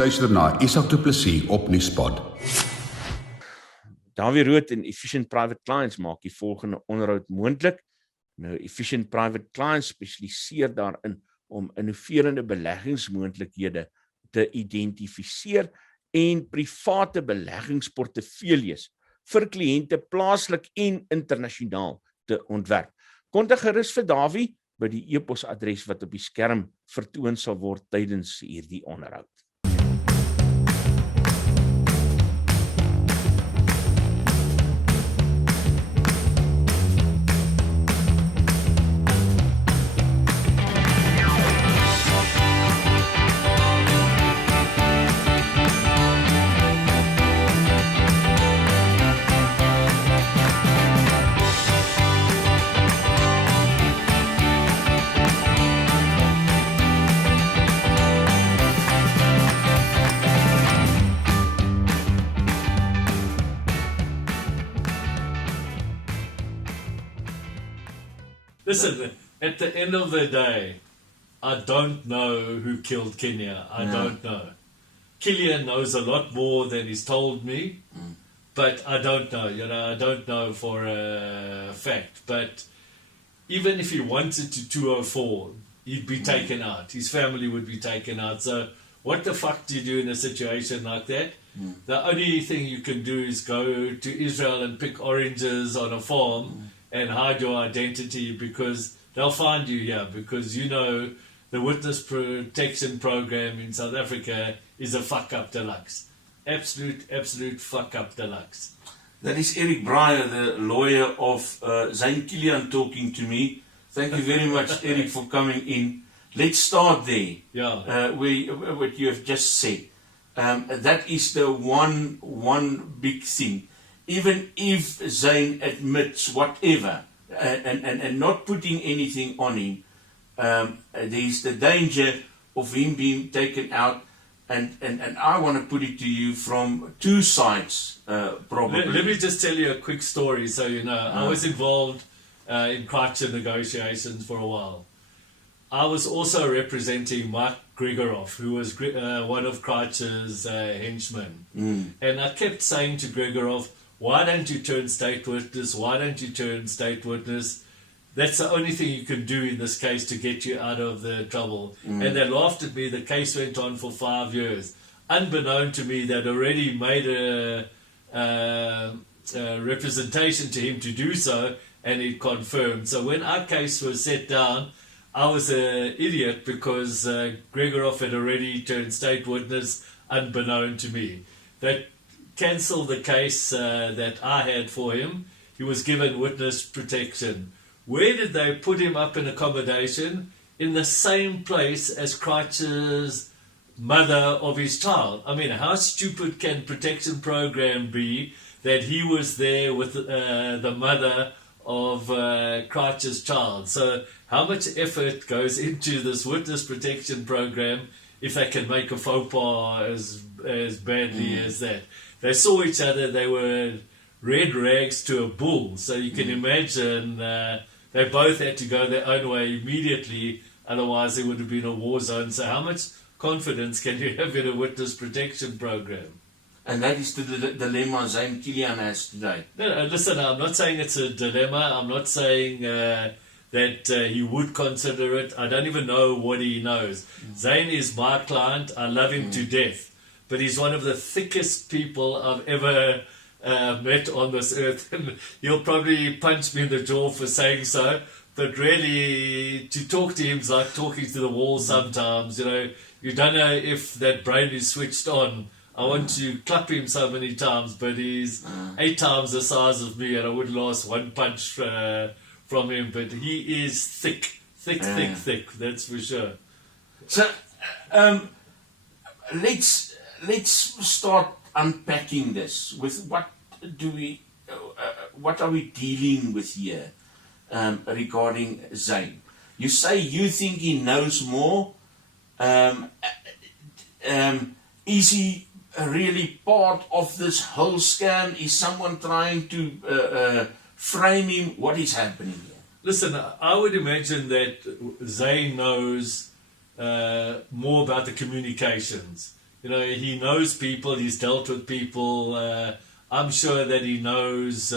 luister na Isak Du Plessis op Nuuspot. Dawie Rood en Efficient Private Clients maak die volgende onderhoud moontlik. Nou, Efficient Private Clients spesialiseer daarin om innoverende beleggingsmoontlikhede te identifiseer en private beleggingsportefeuilles vir kliënte plaaslik en internasionaal te ontwerp. Kontak gerus vir Dawie by die e-posadres wat op die skerm vertoon sal word tydens hierdie onderhoud. Listen, at the end of the day, I don't know who killed Kenya. I don't know. Kilian knows a lot more than he's told me, but I don't know. I don't know for a fact. But even if he wanted to 204, he'd be taken out. His family would be taken out. So what the fuck do you do in a situation like that? The only thing you can do is go to Israel and pick oranges on a farm and hide your identity, because they'll find you here, because the witness protection program in South Africa is a fuck up deluxe. Absolute fuck up deluxe. That is Eric Bryer, the lawyer of Zane Kilian, talking to me. Thank you very much, Eric, for coming in. Let's start there. Yeah. What you have just said. That is the one big thing. Even if Zayn admits whatever and not putting anything on him, there's the danger of him being taken out. And I want to put it to you from two sides, probably. Let me just tell you a quick story so you know. I was involved in Kreitzer negotiations for a while. I was also representing Mike Gregorov, who was one of Kreitzer's henchmen. And I kept saying to Gregorov, why don't you turn state witness? Why don't you turn state witness? That's the only thing you can do in this case to get you out of the trouble. And they laughed at me. The case went on for 5 years. Unbeknown to me, they'd already made a representation to him to do so, and it confirmed. So when our case was set down, I was an idiot because Gregorov had already turned state witness unbeknown to me. That cancelled the case that I had for him. He was given witness protection. Where did they put him up in accommodation? In the same place as Kreitzer's mother of his child. I mean, how stupid can protection program be that he was there with the mother of Kreitzer's child? So how much effort goes into this witness protection program if they can make a faux pas as badly as that? They saw each other, they were red rags to a bull. So you can imagine they both had to go their own way immediately, otherwise there would have been a war zone. So how much confidence can you have in a witness protection program? And that is the dilemma Zane Kilian has today. No, listen, I'm not saying it's a dilemma. I'm not saying that he would consider it. I don't even know what he knows. Zayn is my client. I love him to death. But he's one of the thickest people I've ever met on this earth. And he'll probably punch me in the jaw for saying so. But really, to talk to him is like talking to the wall sometimes. You don't know if that brain is switched on. I want to clap him so many times, but he's 8 times the size of me, and I wouldn't last one punch from him. But he is thick. That's for sure. So, let's start unpacking this. With what are we dealing with here regarding Zayn? You say you think he knows more. Is he really part of this whole scam? Is someone trying to frame him? What is happening here? Listen, I would imagine that Zayn knows more about the communications. he knows people, he's dealt with people. I'm sure that he knows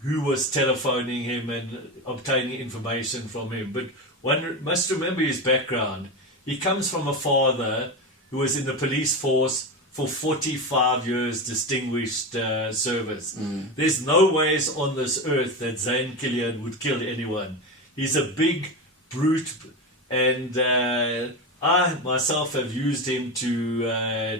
who was telephoning him and obtaining information from him. But one must remember his background. He comes from a father who was in the police force for 45 years, distinguished service. There's no ways on this earth that Zane Kilian would kill anyone. He's a big brute, and I myself have used him to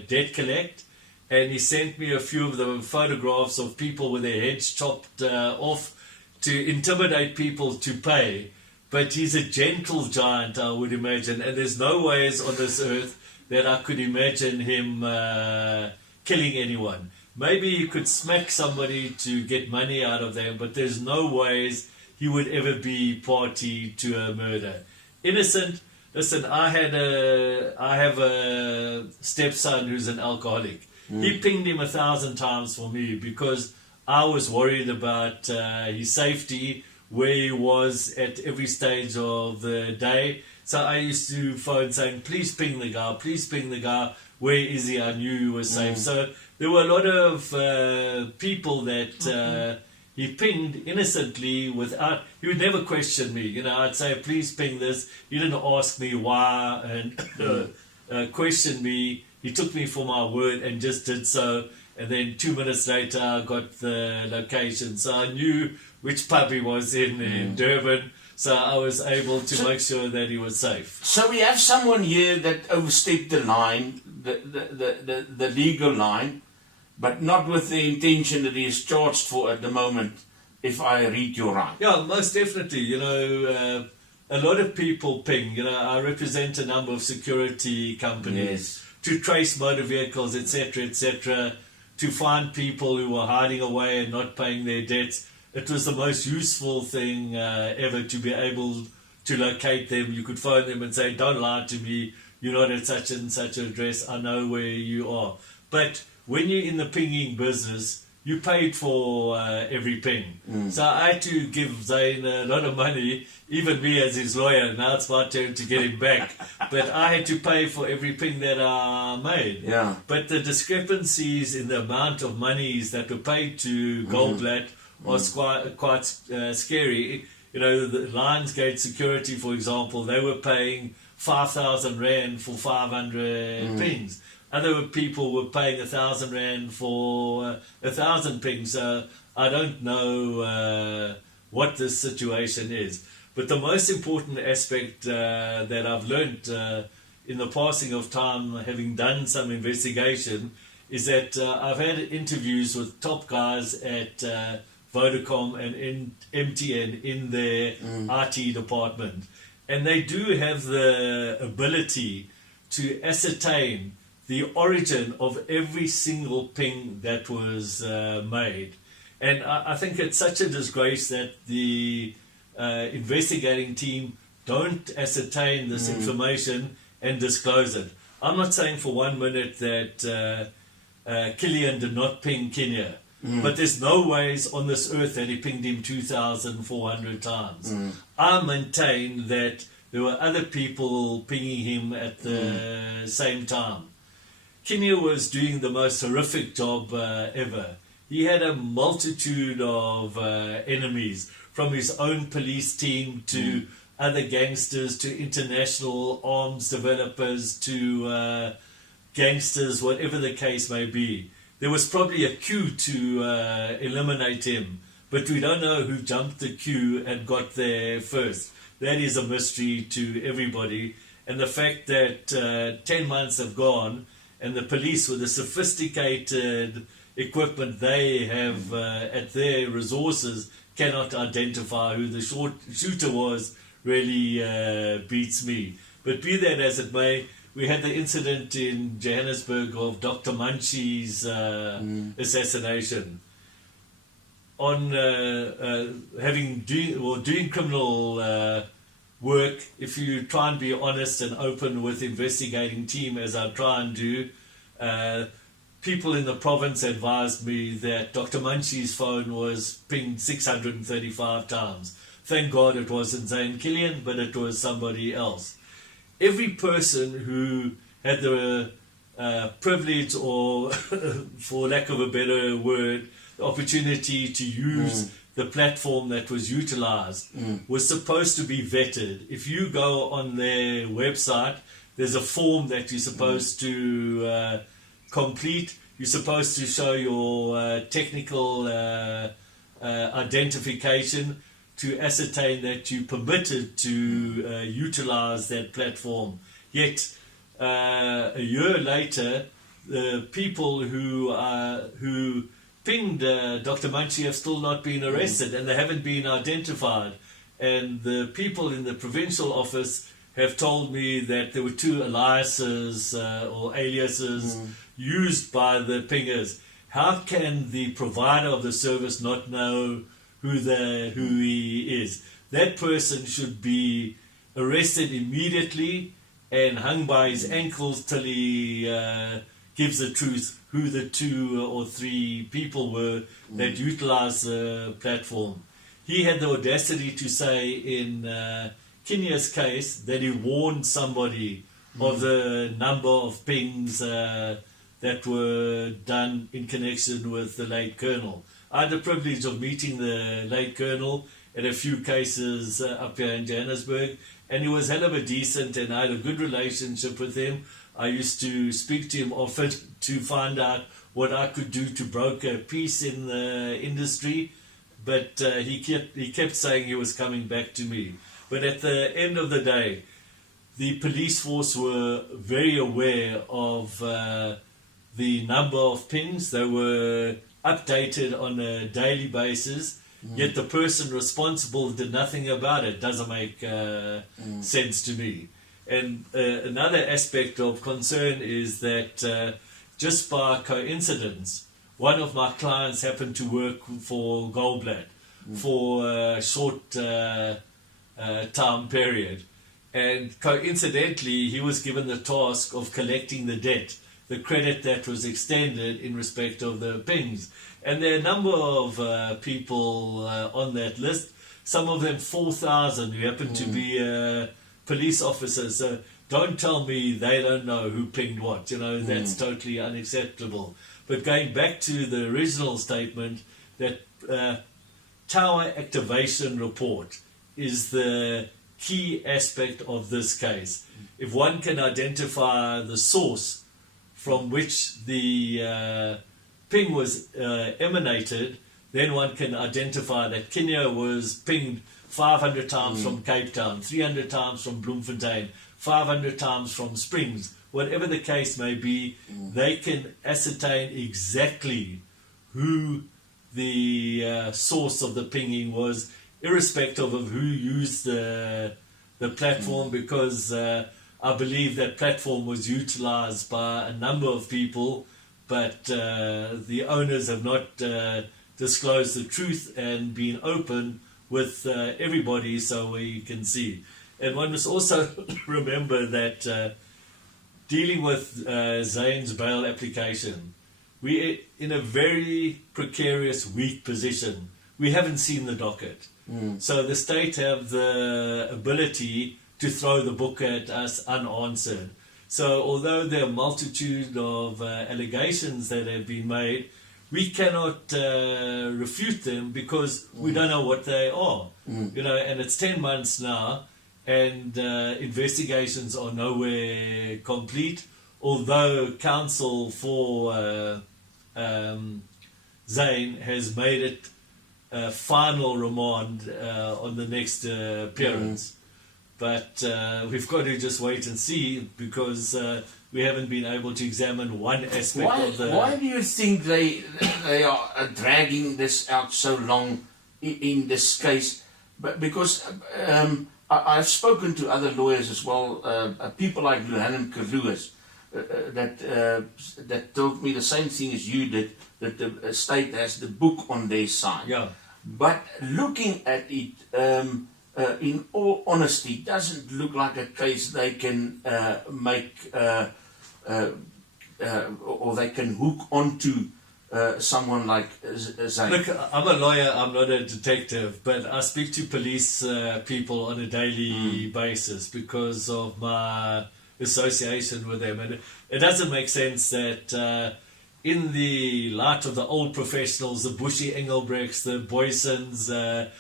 debt collect, and he sent me a few of the photographs of people with their heads chopped off to intimidate people to pay. But he's a gentle giant, I would imagine, and there's no ways on this earth that I could imagine him killing anyone. Maybe he could smack somebody to get money out of them, but there's no ways he would ever be party to a murder. Innocent. Listen, I have a stepson who's an alcoholic. He pinged him 1,000 times for me because I was worried about his safety, where he was at every stage of the day. So I used to phone saying, please ping the guy, where is he? I knew he was safe. So there were a lot of people that he pinged innocently without, he would never question me. I'd say, please ping this. He didn't ask me why and question me. He took me for my word and just did so. And then 2 minutes later, I got the location. So I knew which pub he was in Durban. So I was able to make sure that he was safe. So we have someone here that overstepped the line, the legal line, but not with the intention that he is charged for at the moment, if I read you right. Yeah, most definitely. A lot of people ping. I represent a number of security companies to trace motor vehicles, etc., to find people who were hiding away and not paying their debts. It was the most useful thing ever to be able to locate them. You could phone them and say, don't lie to me, you're not at such and such an address, I know where you are. But when you're in the pinging business, you paid for every ping. So I had to give Zayn a lot of money, even me as his lawyer. Now it's my turn to get him back. But I had to pay for every ping that I made. Yeah. But the discrepancies in the amount of monies that were paid to Goldblatt was quite scary. The Lionsgate security, for example, they were paying 5,000 Rand for 500 pings. Other people were paying 1,000 Rand for 1,000 pings. So I don't know what this situation is. But the most important aspect that I've learned in the passing of time, having done some investigation, is that I've had interviews with top guys at Vodacom and in MTN in their IT department. And they do have the ability to ascertain the origin of every single ping that was made. And I think it's such a disgrace that the investigating team don't ascertain this information and disclose it. I'm not saying for 1 minute that Kilian did not ping Kenya. But there's no ways on this earth that he pinged him 2,400 times. I maintain that there were other people pinging him at the same time. Kenya was doing the most horrific job ever. He had a multitude of enemies, from his own police team to other gangsters to international arms developers to gangsters, whatever the case may be. There was probably a queue to eliminate him, but we don't know who jumped the queue and got there first. That is a mystery to everybody. And the fact that 10 months have gone and the police, with the sophisticated equipment they have at their resources, cannot identify who the shooter was, really beats me. But be that as it may, we had the incident in Johannesburg of Dr. Munchie's assassination. On doing criminal work, if you try and be honest and open with investigating team, as I try and do, people in the province advised me that Dr. Munchie's phone was pinged 635 times. Thank God it wasn't Zane Kilian, but it was somebody else. Every person who had the privilege, or for lack of a better word, the opportunity to use the platform that was utilized, was supposed to be vetted. If you go on their website, there's a form that you're supposed to complete. You're supposed to show your technical identification to ascertain that you permitted to utilize that platform. Yet, a year later, the people who pinged Dr. Munchie have still not been arrested, and they haven't been identified. And the people in the provincial office have told me that there were 2 aliases or aliases used by the pingers. How can the provider of the service not know who he is? That person should be arrested immediately and hung by his ankles till he gives the truth who the 2 or 3 people were that utilized the platform. He had the audacity to say in Kenya's case that he warned somebody of the number of pings that were done in connection with the late Colonel. I had the privilege of meeting the late Colonel at a few cases up here in Johannesburg, and he was hell of a decent, and I had a good relationship with him. I used to speak to him often to find out what I could do to broker peace in the industry, but he kept saying he was coming back to me. But at the end of the day, the police force were very aware of the number of pings. They were updated on a daily basis, yet the person responsible did nothing about it. Doesn't make sense to me. And another aspect of concern is that just by coincidence, one of my clients happened to work for Goldblatt for a short time period. And coincidentally, he was given the task of collecting the debt, the credit that was extended in respect of the pings. And there are a number of people on that list, some of them 4,000 who happen to be police officers. So don't tell me they don't know who pinged what. That's totally unacceptable. But going back to the original statement, that tower activation report is the key aspect of this case. If one can identify the source from which the ping was emanated, then one can identify that Kenya was pinged 500 times from Cape Town, 300 times from Bloemfontein, 500 times from Springs. Whatever the case may be, they can ascertain exactly who the source of the pinging was, irrespective of who used the platform, because I believe that platform was utilized by a number of people, but the owners have not disclosed the truth and been open with everybody so we can see. And one must also remember that dealing with Zane's bail application, we're in a very precarious, weak position. We haven't seen the docket. So the state have the ability to throw the book at us unanswered. So although there are a multitude of allegations that have been made, we cannot refute them because we don't know what they are. And it's 10 months now, and investigations are nowhere complete, although counsel for Zayn has made it final remand on the next appearance. But we've got to just wait and see, because we haven't been able to examine one aspect of the... Why do you think they are dragging this out so long in this case? But because I've spoken to other lawyers as well, people like Luhanan Kaluas, that told me the same thing as you did, that the state has the book on their side. Yeah. But looking at it, in all honesty, doesn't look like a case they can make or they can hook onto someone like Zayn. Look, I'm a lawyer, I'm not a detective, but I speak to police people on a daily basis because of my association with them. And it doesn't make sense that in the light of the old professionals, the Bushy Engelbrechts, the Boysons, the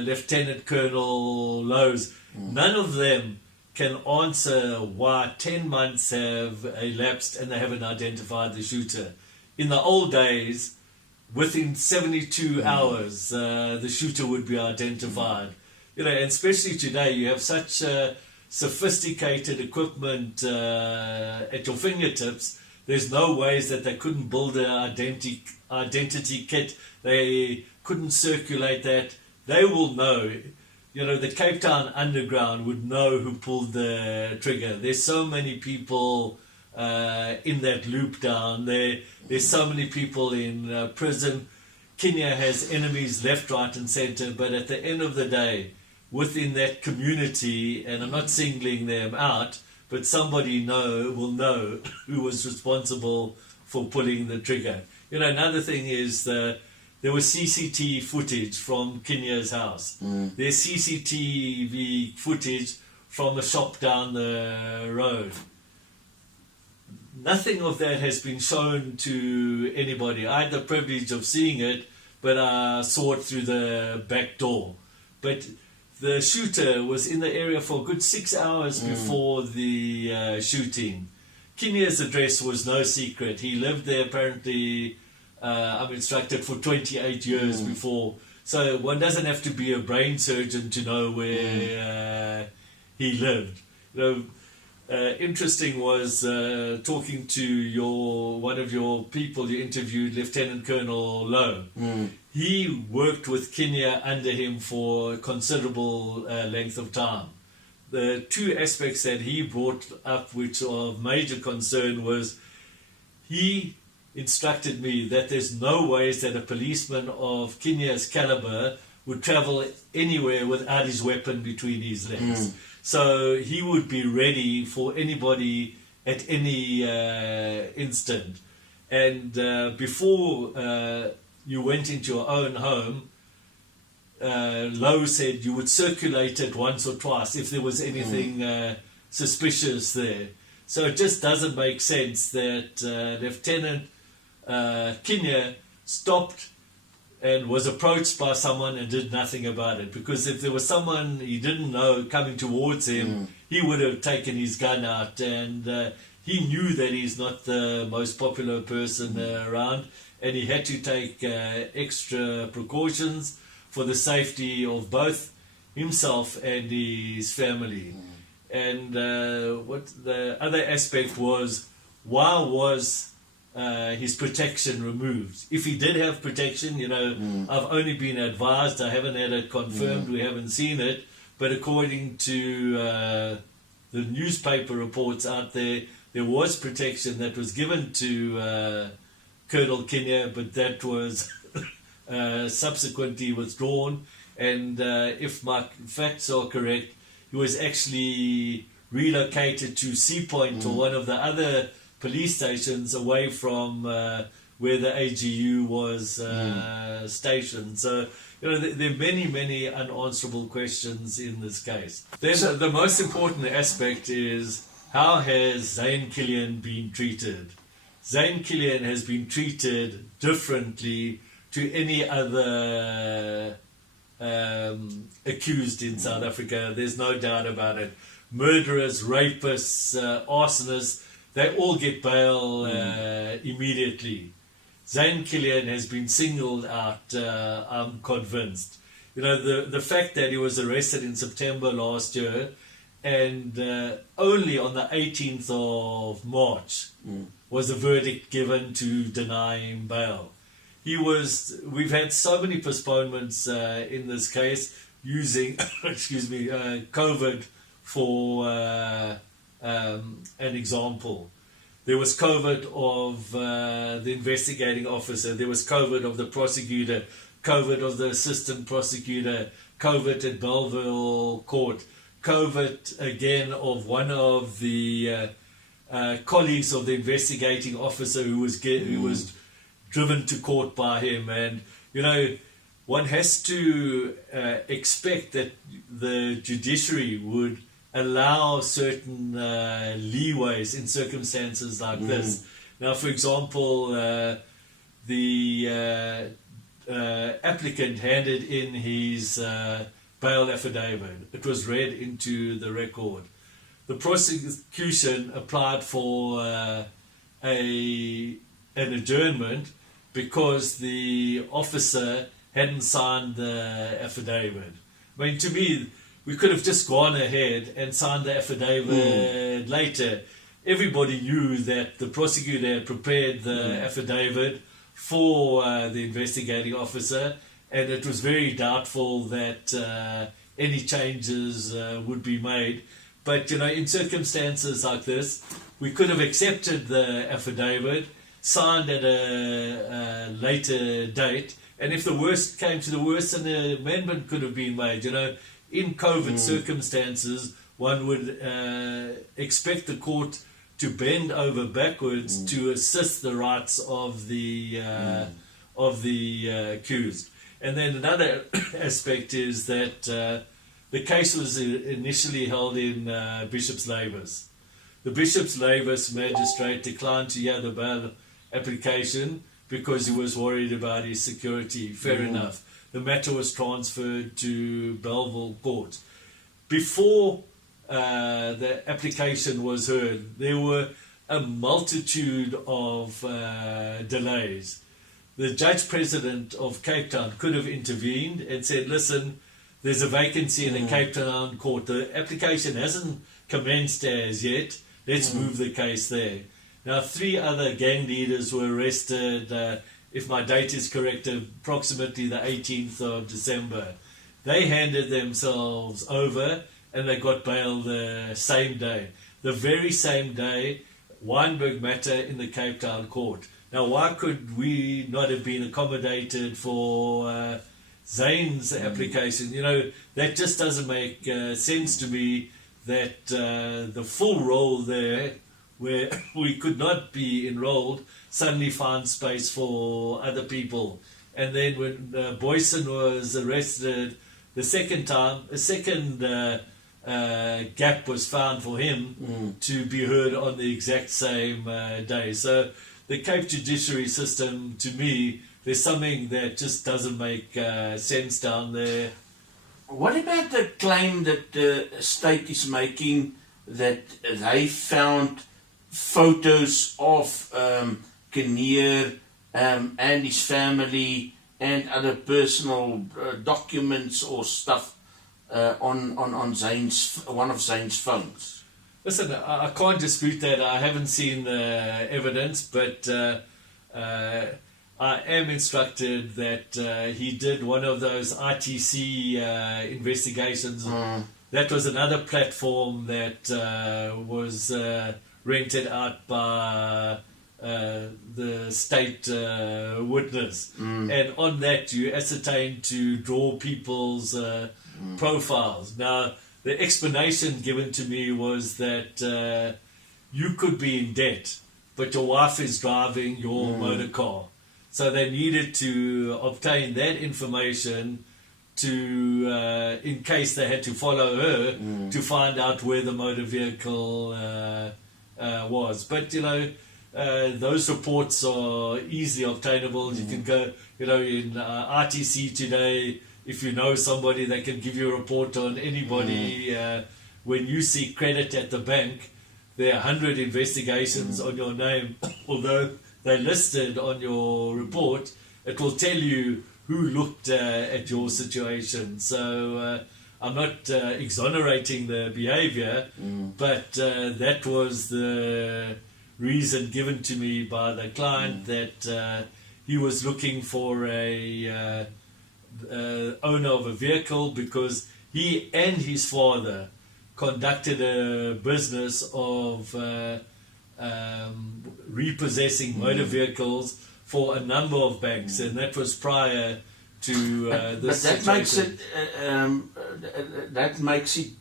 Lieutenant Colonel Lowe's, none of them can answer why 10 months have elapsed and they haven't identified the shooter. In the old days, within 72 hours, the shooter would be identified. And especially today, you have such sophisticated equipment at your fingertips. There's no ways that they couldn't build an identity kit. They couldn't circulate that. They will know. The Cape Town Underground would know who pulled the trigger. There's so many people in that loop down there. There's so many people in prison. Kenya has enemies left, right and center, but at the end of the day, within that community, and I'm not singling them out, but somebody will know who was responsible for pulling the trigger. Another thing is there was CCTV footage from Kenya's house. There's CCTV footage from a shop down the road. Nothing of that has been shown to anybody. I had the privilege of seeing it, but I saw it through the back door. But the shooter was in the area for a good 6 hours before the shooting. Kenya's address was no secret. He lived there apparently, I'm instructed, for 28 years before. So one doesn't have to be a brain surgeon to know where he lived. Interesting was talking to one of your people you interviewed, Lieutenant Colonel Lowe. He worked with Kenya under him for a considerable length of time. The two aspects that he brought up which are of major concern was he instructed me that there's no ways that a policeman of Kenya's caliber would travel anywhere without his weapon between his legs. So he would be ready for anybody at any instant. And before you went into your own home, Lowe said you would circulate it once or twice if there was anything suspicious there. So it just doesn't make sense that Lieutenant Kenya stopped and was approached by someone and did nothing about it. Because if there was someone he didn't know coming towards him, he would have taken his gun out. And he knew that he's not the most popular person around, and he had to take extra precautions for the safety of both himself and his family. And what the other aspect was, why was his protection removed? If he did have protection, I've only been advised, I haven't had it confirmed, we haven't seen it, but according to the newspaper reports out there, there was protection that was given to Colonel Kenya, but that was subsequently withdrawn. And if my facts are correct, he was actually relocated to Sea Point or one of the other police stations away from where the AGU was stationed. So, there are many, many unanswerable questions in this case. Then the most important aspect is, how has Zane Kilian been treated? Zane Kilian has been treated differently to any other accused in South Africa. There's no doubt about it. Murderers, rapists, arsonists, they all get bail immediately. Zane Kilian has been singled out, I'm convinced. The fact that he was arrested in September last year, and only on the 18th of March was a verdict given to deny him bail. We've had so many postponements in this case using, COVID for an example. There was COVID of the investigating officer, there was COVID of the prosecutor, COVID of the assistant prosecutor, COVID at Belleville Court, COVID again of one of the colleagues of the investigating officer who was driven to court by him. And one has to expect that the judiciary would allow certain leeways in circumstances like this. Now, for example, the applicant handed in his bail affidavit. It was read into the record. The prosecution applied for an adjournment because the officer hadn't signed the affidavit. I mean, to me, we could have just gone ahead and signed the affidavit later. Everybody knew that the prosecutor had prepared the affidavit for the investigating officer, and it was very doubtful that any changes would be made. But, in circumstances like this, we could have accepted the affidavit, signed at a later date, and if the worst came to the worst, an amendment could have been made. In COVID circumstances, one would expect the court to bend over backwards to assist the rights of the accused. And then another aspect is that the case was initially held in Bishop's Lavis. The Bishop's Lavis magistrate declined to hear the bail application because he was worried about his security. Fair enough. The matter was transferred to Belleville Court. Before the application was heard, there were a multitude of delays. The Judge President of Cape Town could have intervened and said, listen, there's a vacancy in the Cape Town court. The application hasn't commenced as yet. Let's move the case there. Now, 3 other gang leaders were arrested, if my date is correct, approximately the 18th of December. They handed themselves over and they got bail the same day. The very same day, Weinberg matter in the Cape Town court. Now, why could we not have been accommodated for Zane's application? That just doesn't make sense to me, that the full role there, where we could not be enrolled, suddenly found space for other people. And then when Boyson was arrested the second time, a second gap was found for him to be heard on the exact same day. So the Cape judiciary system, to me, there's something that just doesn't make sense down there. What about the claim that the state is making that they found photos of Kinnear and his family and other personal documents or stuff on Zane's, one of Zane's phones? Listen, I can't dispute that. I haven't seen the evidence, but I am instructed that he did one of those ITC investigations. That was another platform that was rented out by the state witness. And on that, you ascertain to draw people's profiles. Now, the explanation given to me was that you could be in debt, but your wife is driving your motor car. So they needed to obtain that information to, in case they had to follow her, to find out where the motor vehicle was. But, those reports are easily obtainable. You can go, in RTC today, if you know somebody, they can give you a report on anybody. When you seek credit at the bank, there are 100 investigations on your name. Although they're listed on your report, it will tell you who looked at your situation. So I'm not exonerating the behavior, but that was the reason given to me by the client, that he was looking for a owner of a vehicle, because he and his father conducted a business of repossessing motor vehicles for a number of banks, and that was prior to this situation. That makes it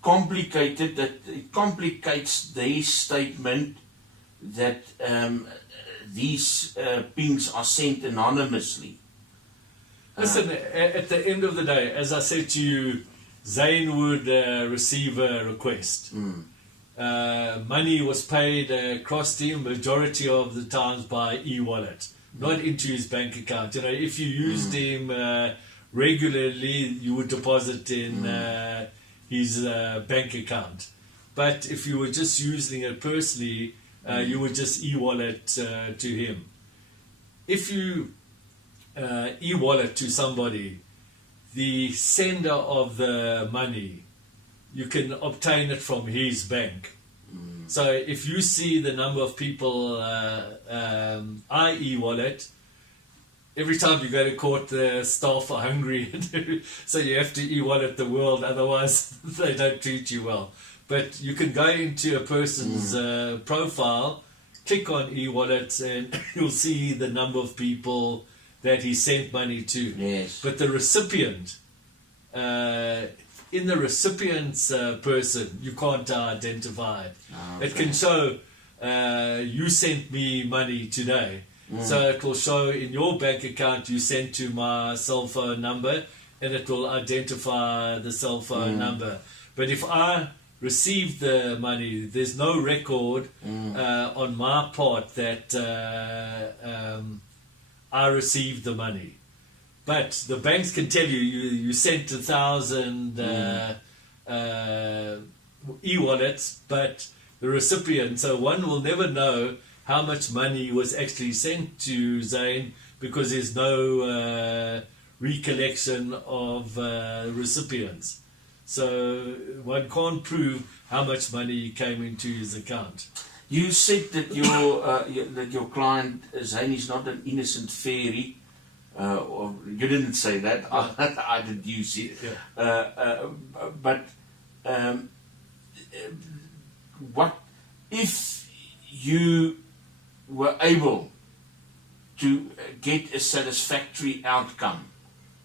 complicated. That it complicates their statement that these pings are sent anonymously. Listen, at the end of the day, as I said to you, Zayn would receive a request. Money was paid across to him majority of the times by e-wallet, not into his bank account. You know, if you used him regularly, you would deposit in his bank account. But if you were just using it personally, you would just e-wallet to him. If you e-wallet to somebody, the sender of the money, you can obtain it from his bank. So if you see the number of people I e-wallet, every time you go to court, the staff are hungry, so you have to e-wallet the world, otherwise they don't treat you well. But you can go into a person's profile, click on e-wallets, and you'll see the number of people that he sent money to. Yes. But the recipient, in the recipient's person, you can't identify it. Okay. It can show you sent me money today. So it will show in your bank account you sent to my cell phone number, and it will identify the cell phone number. But if I received the money, there's no record on my part that I received the money. But the banks can tell you sent 1,000 e-wallets, but the recipient, so one will never know how much money was actually sent to Zayn, because there's no recollection of Mm. recipients. So one can't prove how much money came into his account. You said that your client Zayn is not an innocent fairy. Or you didn't say that. I deduce it. Yeah. But what if you were able to get a satisfactory outcome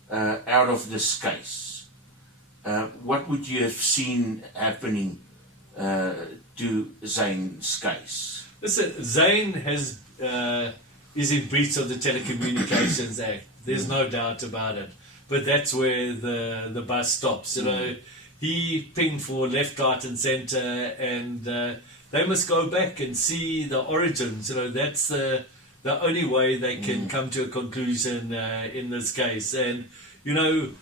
out of this case? What would you have seen happening to Zayn's case? Listen, Zayn is in breach of the Telecommunications Act. There's no doubt about it. But that's where the bus stops. You know, he pinged for left, right, and centre, and they must go back and see the origins. You know, that's the only way they can come to a conclusion in this case. And you know,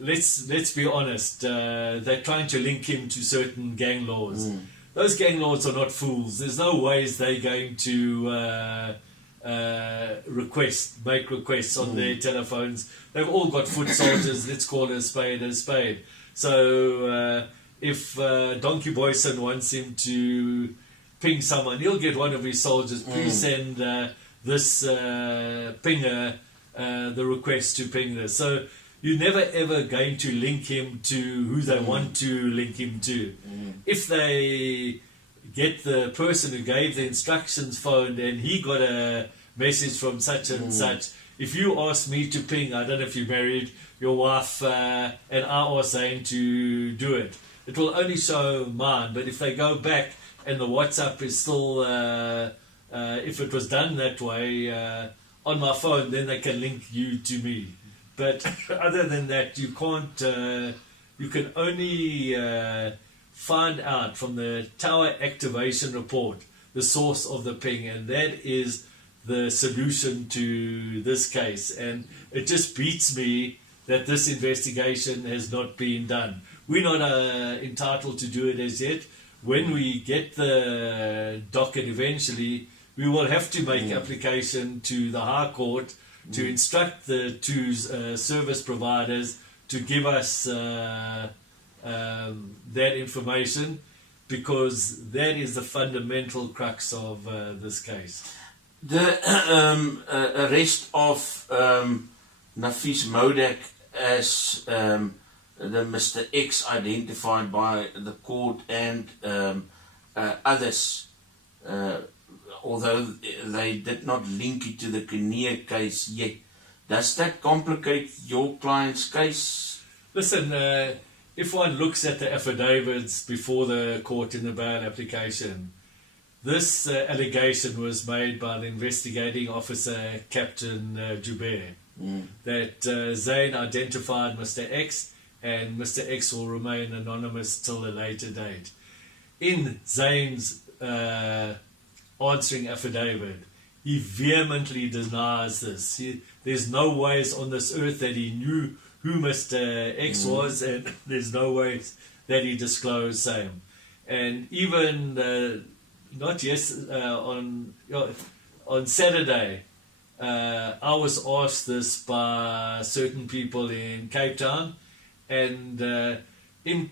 let's be honest. They're trying to link him to certain gang lords. Those gang lords are not fools. There's no ways they're going to make requests on their telephones. They've all got foot soldiers. Let's call a spade a spade. So if Donkey Boyson wants him to ping someone, he'll get one of his soldiers. Please send this pinger the request to ping this. So you're never ever going to link him to who they want to link him to. If they get the person who gave the instructions phoned and he got a message from such and such, if you ask me to ping, I don't know if you're married, your wife, and I ask Zane to do it, it will only show mine. But if they go back and the WhatsApp is still, if it was done that way on my phone, then they can link you to me. But other than that, you can't. You can only find out from the tower activation report the source of the ping, and that is the solution to this case. And it just beats me that this investigation has not been done. We're not entitled to do it as yet. When we get the docket eventually, we will have to make application to the High Court to instruct the two service providers to give us that information, because that is the fundamental crux of this case. The arrest of Nafis Modak as the Mr. X identified by the court and others, although they did not link it to the Kinnear case yet, does that complicate your client's case? Listen, if one looks at the affidavits before the court in the bail application, this allegation was made by the investigating officer, Captain Joubert, that Zayn identified Mr. X and Mr. X will remain anonymous till a later date. In Zane's answering affidavit, he vehemently denies this. There's no ways on this earth that he knew who Mr. X was, and there's no ways that he disclosed same. And even on Saturday, I was asked this by certain people in Cape Town, and in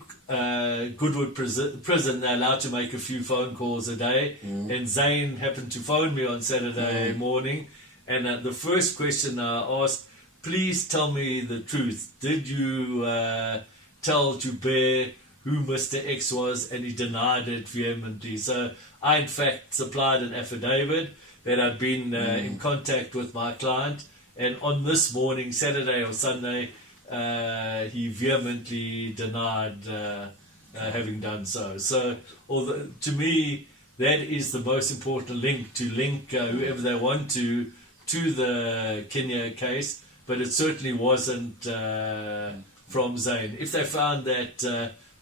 Goodwood prison, they're allowed to make a few phone calls a day, and Zayn happened to phone me on Saturday morning, and the first question I asked, please tell me the truth. Did you tell Bryer who Mr. X was? And he denied it vehemently. So I, in fact, supplied an affidavit that I'd been in contact with my client, and on this morning, Saturday or Sunday, he vehemently denied having done so. So, to me, that is the most important link, to link whoever they want to the Kenya case, but it certainly wasn't from Zayn. If they found that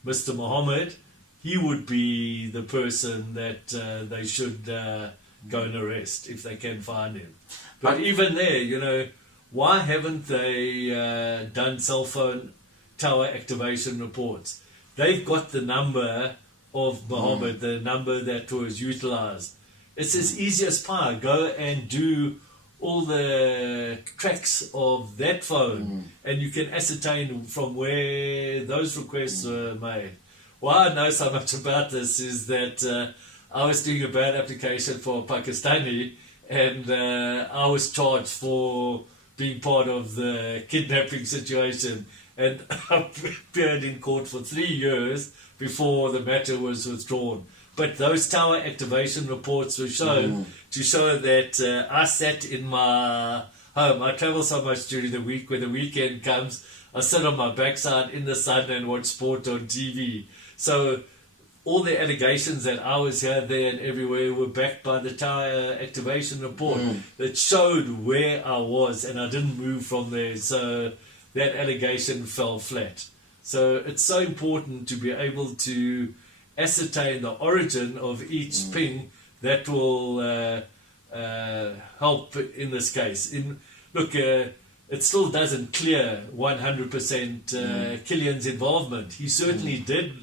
Mr. Mohammed, he would be the person that they should go and arrest if they can find him. But even there, why haven't they done cell phone tower activation reports? They've got the number of Mohammed, the number that was utilized. It's as easy as pie. Go and do all the tracks of that phone, and you can ascertain from where those requests were made. Why I know so much about this is that I was doing a bad application for a Pakistani, and I was charged for being part of the kidnapping situation, and I appeared in court for 3 years before the matter was withdrawn. But those tower activation reports were shown to show that I sat in my home. I travel so much during the week. When the weekend comes, I sit on my backside in the sun and watch sport on TV. So all the allegations that I was here, there, and everywhere were backed by the tower activation report that showed where I was, and I didn't move from there. So that allegation fell flat. So it's so important to be able to ascertain the origin of each ping. That will help in this case. It still doesn't clear 100% Kilian's involvement. He certainly did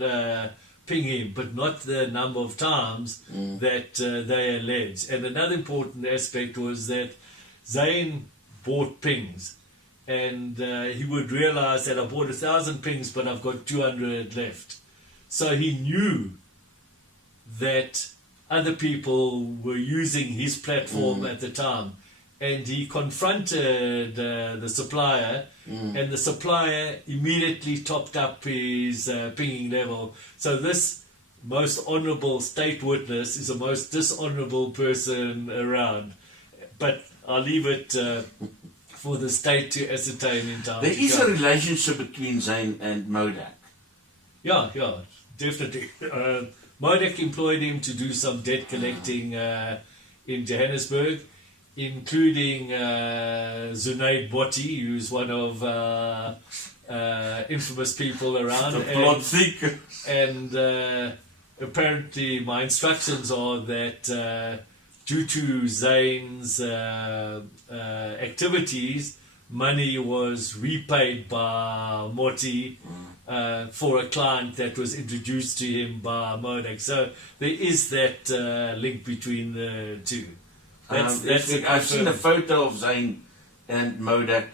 ping him, but not the number of times that they allege. And another important aspect was that Zayn bought pings, and he would realize that I bought 1,000 pings, but I've got 200 left. So he knew that other people were using his platform at the time, and he confronted the supplier, and the supplier immediately topped up his pinging level. So this most honourable state witness is the most dishonourable person around. But I'll leave it for the state to ascertain in time. There is a relationship between Zayn and Modak. Yeah, definitely. Modak employed him to do some debt collecting in Johannesburg, including Zunaid Botti, who's one of infamous people around. The plot thick. And apparently my instructions are that due to Zayn's activities, money was repaid by Moti for a client that was introduced to him by Modak. So there is that link between the two. I've seen a photo of Zayn and Modak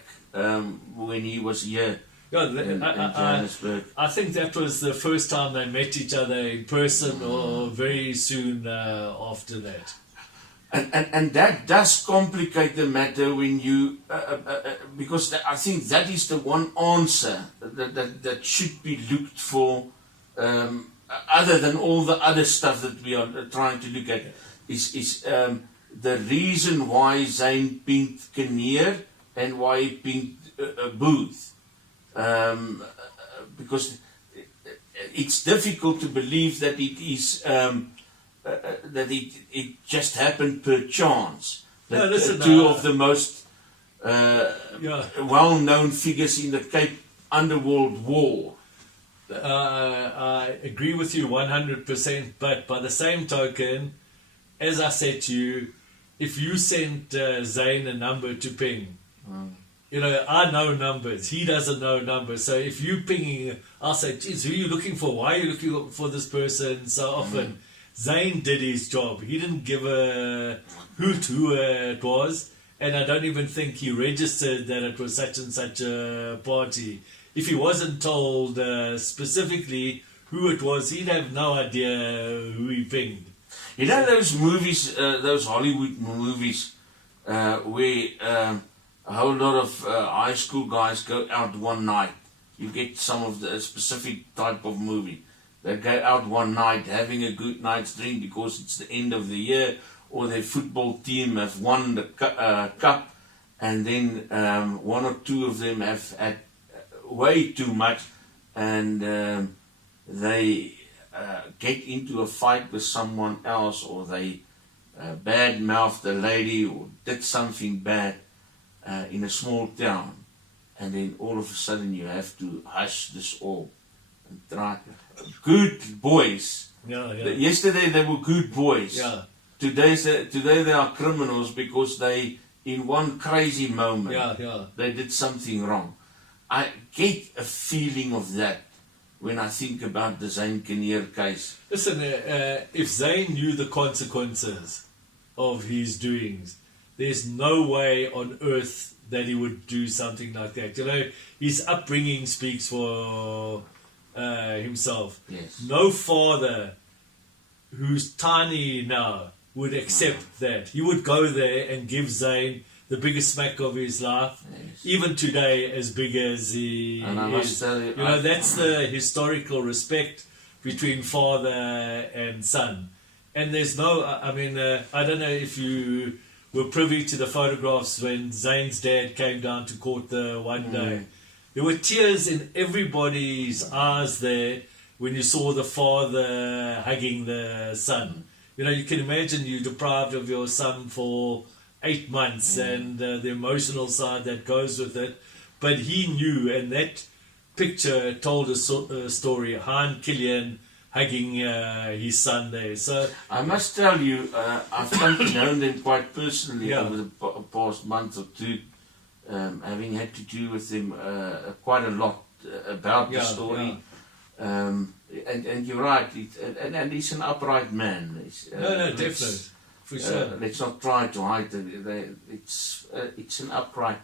when he was here in Johannesburg. I think that was the first time they met each other in person, or very soon after that. And that does complicate the matter when you, because I think that is the one answer that should be looked for, other than all the other stuff that we are trying to look at, is the reason why Zayn pinged Kinnear and why he pinged Booth. Because it's difficult to believe that it is... that it just happened per chance. That two of the most well-known figures in the Cape Underworld war. I agree with you 100%, but by the same token, as I said to you, if you sent Zayn a number to ping, you know, I know numbers, he doesn't know numbers, so if you pinging, I'll say, geez, who are you looking for? Why are you looking for this person so often? Zayn did his job. He didn't give a hoot who it was, and I don't even think he registered that it was such and such a party. If he wasn't told specifically who it was, he'd have no idea who he pinged. You know those movies, those Hollywood movies, where a whole lot of high school guys go out one night. You get some of the specific type of movie. They go out one night having a good night's drink because it's the end of the year, or their football team have won the cup, and then one or two of them have had way too much, and they get into a fight with someone else, or they bad-mouthed a lady or did something bad in a small town, and then all of a sudden you have to hush this all and try. Good boys. Yeah. Yesterday they were good boys. Yeah. Today they are criminals because they, in one crazy moment, they did something wrong. I get a feeling of that when I think about the Zane Kilian case. Listen, if Zayn knew the consequences of his doings, there's no way on earth that he would do something like that. You know, his upbringing speaks for himself. Yes. No father who's tiny now would accept that. He would go there and give Zayn the biggest smack of his life, even today, as big as he and I must is. tell You know, that's the historical respect between father and son. And there's no, I mean, I don't know if you were privy to the photographs when Zayn's dad came down to court the one day. There were tears in everybody's eyes there when you saw the father hugging the son. You know, you can imagine you're deprived of your son for 8 months and the emotional side that goes with it. But he knew, and that picture told a story. Zane Kilian hugging his son there. So I must tell you, I've come to know them quite personally over the past month or two, having had to do with them quite a lot about the story. And you're right, and he's an upright man. No, definitely. For sure. Let's not try to hide it. It's an upright.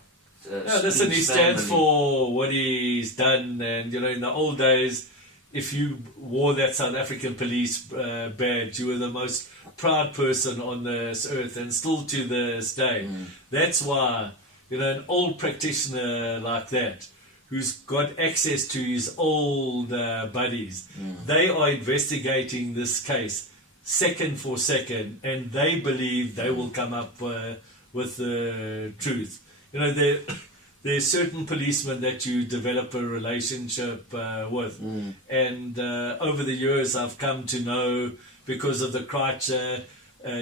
No, listen, he stands for what he's done, and you know, in the old days, if you wore that South African police badge, you were the most proud person on this earth, and still to this day. That's why, you know, an old practitioner like that, who's got access to his old buddies, they are investigating this case second for second, and they believe they will come up with the truth. You know, there's certain policemen that you develop a relationship with, and over the years I've come to know, because of the Kreitzer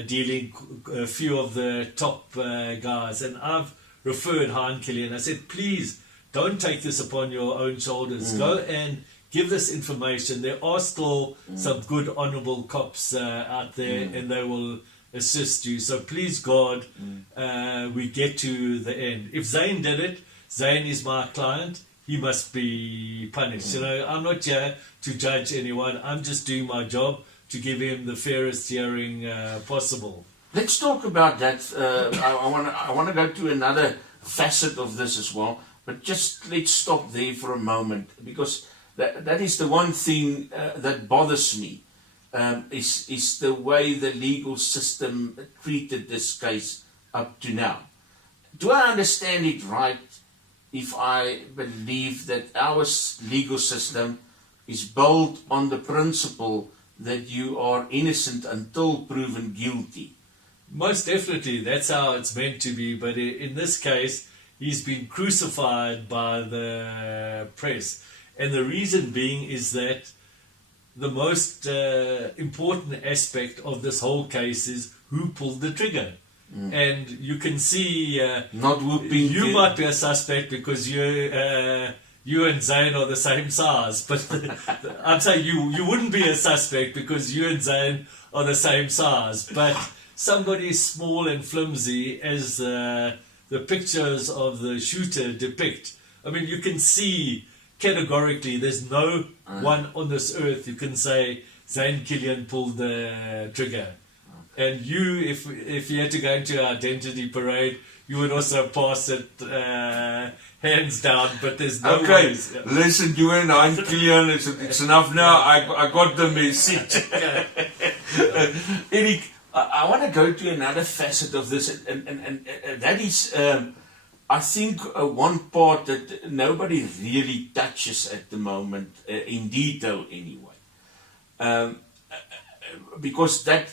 dealing a few of the top guys, and I've referred Zane Kilian. I said, please don't take this upon your own shoulders. Go and give this information. There are still some good, honourable cops out there, and they will assist you. So please, God, we get to the end. If Zayn did it, Zayn is my client. He must be punished. You know, I'm not here to judge anyone. I'm just doing my job to give him the fairest hearing possible. Let's talk about that. I want to go to another facet of this as well. But just let's stop there for a moment, because that is the one thing that bothers me, is the way the legal system treated this case up to now. Do I understand it right if I believe that our legal system is built on the principle that you are innocent until proven guilty? Most definitely, that's how it's meant to be. But in this case, he's been crucified by the press. And the reason being is that the most important aspect of this whole case is who pulled the trigger. And you can see not whooping. You might be a suspect because you you and Zayn are the same size, but I'm saying you wouldn't be a suspect because you and Zayn are the same size. But somebody small and flimsy, as the pictures of the shooter depict, I mean, you can see categorically there's no one on this earth who can say Zane Kilian pulled the trigger. And you, if you had to go into an identity parade, you would also pass it hands down, but there's no ways. Yeah. Listen, you and I'm Kilian, it's enough now. I got the message. Eric, I want to go to another facet of this, and that is, I think, one part that nobody really touches at the moment, in detail anyway. Because that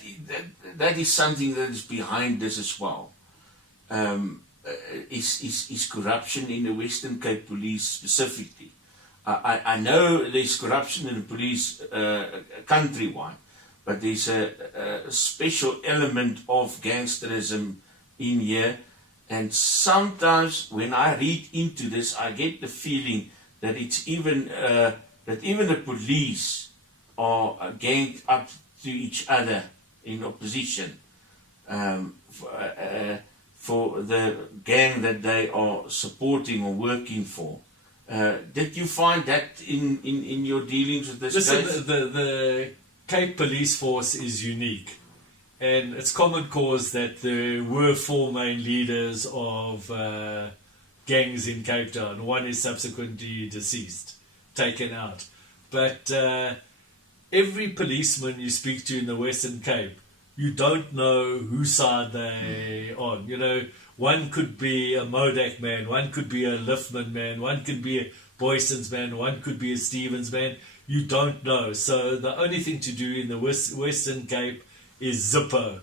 is something that is behind this as well. Is corruption in the Western Cape Police specifically. I know there's corruption in the police countrywide, but there's a special element of gangsterism in here. And sometimes when I read into this, I get the feeling that it's even the police are ganged up to each other in opposition for the gang that they are supporting or working for. Did you find that in your dealings with this case? Listen, the Cape Police Force is unique. And it's common cause that there were 4 main leaders of gangs in Cape Town. One is subsequently deceased, taken out. But every policeman you speak to in the Western Cape, you don't know whose side they're on. You know, one could be a Modak man, one could be a Liftman man, one could be a Boyson's man, one could be a Stevens man. You don't know. So the only thing to do in the Western Cape is Zippo.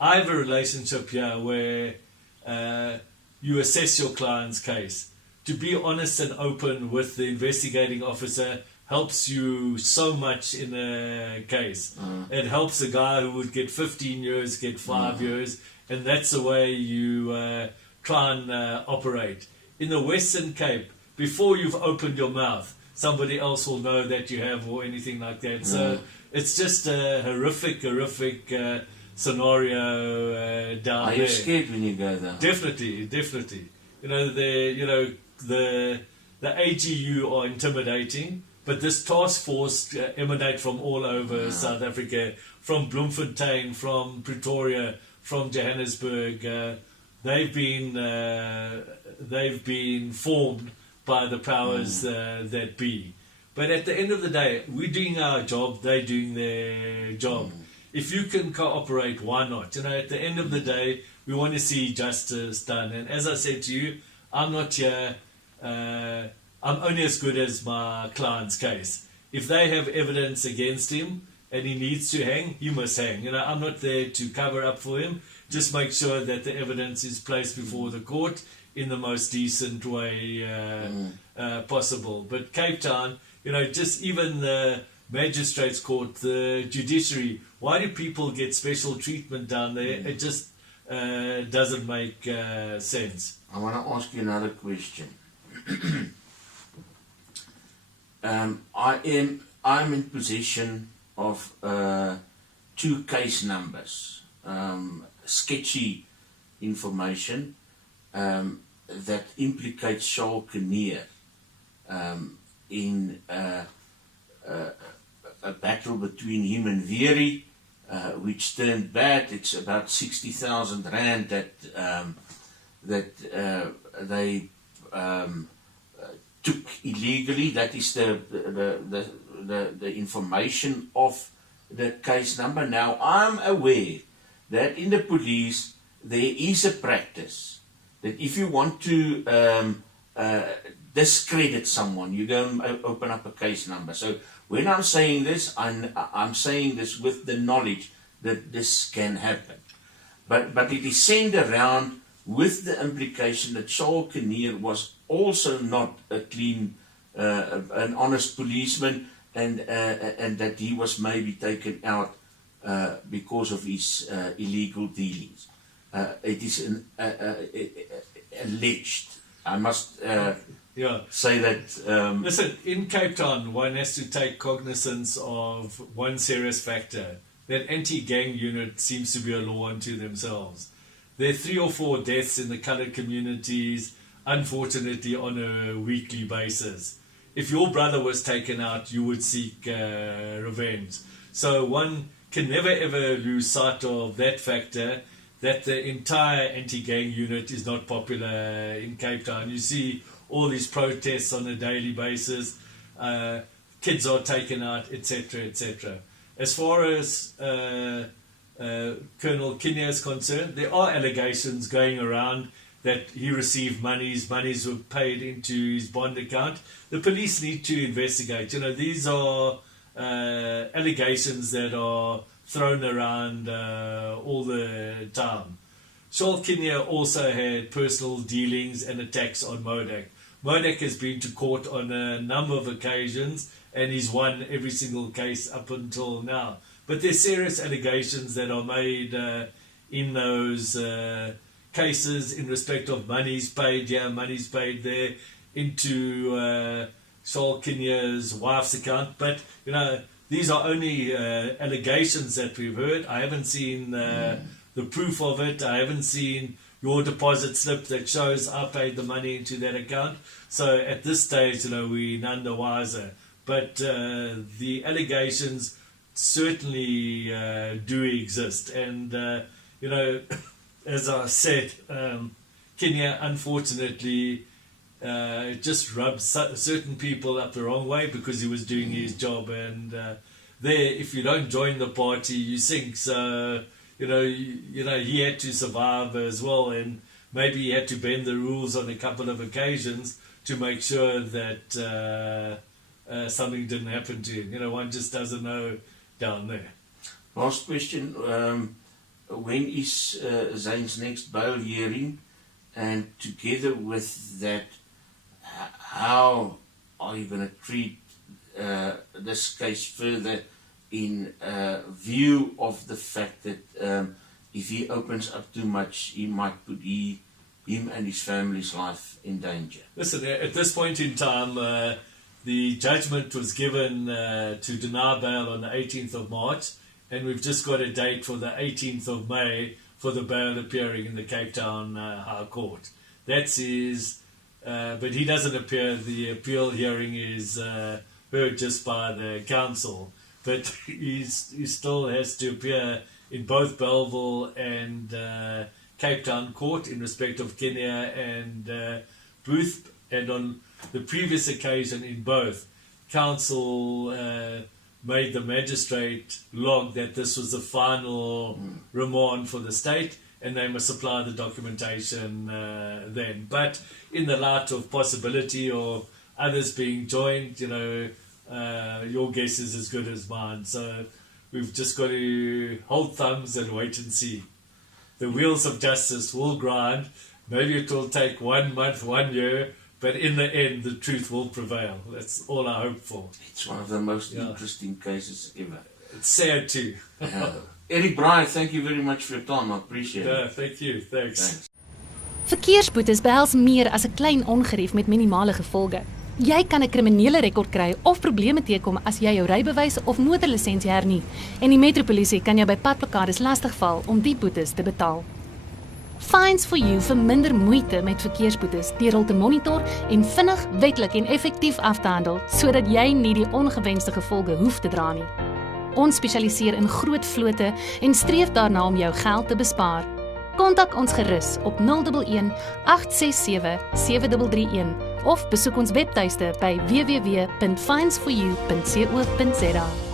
I have a relationship here where you assess your client's case. To be honest and open with the investigating officer helps you so much in a case. It helps a guy who would get 15 years get 5 years, and that's the way you try and operate. In the Western Cape, before you've opened your mouth, somebody else will know that you have or anything like that. So it's just a horrific scenario down there. Are you scared when you go there? Definitely. The AGU are intimidating, but this task force emanate from all over South Africa, from Bloemfontein, from Pretoria, from Johannesburg. They've been formed by the powers that be. But at the end of the day, we're doing our job, they're doing their job. If you can cooperate, why not? You know, at the end of the day, we want to see justice done. And as I said to you, I'm not here, I'm only as good as my client's case. If they have evidence against him and he needs to hang, he must hang. You know, I'm not there to cover up for him. Just make sure that the evidence is placed before the court in the most decent way possible. But Cape Town, you know, just even the magistrates court, the judiciary, why do people get special treatment down there? It just doesn't make sense. I want to ask you another question. I'm in possession of 2 case numbers, sketchy information that implicates Charles Kinnear in a battle between him and Veery, which turned bad. It's about 60,000 rand that they took illegally. That is the information of the case number. Now, I'm aware that in the police there is a practice that if you want to discredit someone, you go and open up a case number. So when I'm saying this, I'm saying this with the knowledge that this can happen. But it is sent around with the implication that Charles Kinnear was also not a clean, an honest policeman, and that he was maybe taken out because of his illegal dealings. It is alleged. I must Yeah. say that Listen, in Cape Town, one has to take cognizance of one serious factor. That anti-gang unit seems to be a law unto themselves. There are 3 or 4 deaths in the coloured communities, unfortunately, on a weekly basis. If your brother was taken out, you would seek revenge. So one can never ever lose sight of that factor, that the entire anti-gang unit is not popular in Cape Town. You see all these protests on a daily basis, kids are taken out, etc., etc. As far as Colonel Kilian is concerned, there are allegations going around that he received monies were paid into his bond account. The police need to investigate. You know, these are allegations that are thrown around all the time. Charles Kilian also had personal dealings and attacks on Modak. Modak has been to court on a number of occasions and he's won every single case up until now. But there's serious allegations that are made in those cases in respect of monies paid here, monies paid there, into Charles Kilian's wife's account. But, you know, these are only allegations that we've heard. I haven't seen the proof of it. I haven't seen your deposit slip that shows I paid the money into that account. So at this stage, you know, we're none the wiser. But the allegations certainly do exist. And, you know, as I said, Kilian, unfortunately, just rubbed certain people up the wrong way because he was doing his job. And there, if you don't join the party, you sink. So, you know, he had to survive as well. And maybe he had to bend the rules on a couple of occasions to make sure that something didn't happen to him. You know, one just doesn't know down there. Last question. When is Zayn's next bail hearing? And together with that, how are you going to treat this case further in view of the fact that if he opens up too much, he might put him and his family's life in danger? Listen, at this point in time, the judgment was given to deny bail on the 18th of March, and we've just got a date for the 18th of May for the bail appearing in the Cape Town High Court. That's his, but he doesn't appear. The appeal hearing is heard just by the council, but he still has to appear in both Belleville and Cape Town Court in respect of Kilian and Booth. And on the previous occasion in both, council made the magistrate log that this was the final remand for the state, and they must supply the documentation then. But in the light of possibility or others being joined, you know, your guess is as good as mine. So we've just got to hold thumbs and wait and see. The wheels of justice will grind. Maybe it will take 1 month, 1 year, but in the end, the truth will prevail. That's all I hope for. It's one of the most interesting cases ever. It's sad too. Eric Bryer, thank you very much for your time. I appreciate it. Thank you. Thanks. Verkeersboetes behels meer as 'n klein ongerief met minimale gevolge. Jy kan 'n kriminele rekord kry of probleme teekom as jy jou rybewys of motorlisensie hernie, en die metropolisie kan jou by padblokkades lastigval om die boetes te betaal. Fines for You vir minder moeite met verkeersboetes deur hul te monitor en vinnig, wetlik en effektief af te handel, sodat jy nie die ongewenste gevolge hoef te dra nie. Ons spesialiseer in groot vlote en streef daarna om jou geld te bespaar. Kontak ons gerus op 011 867 7331 of besoek ons webtuiste by www.finesforyou.co.za.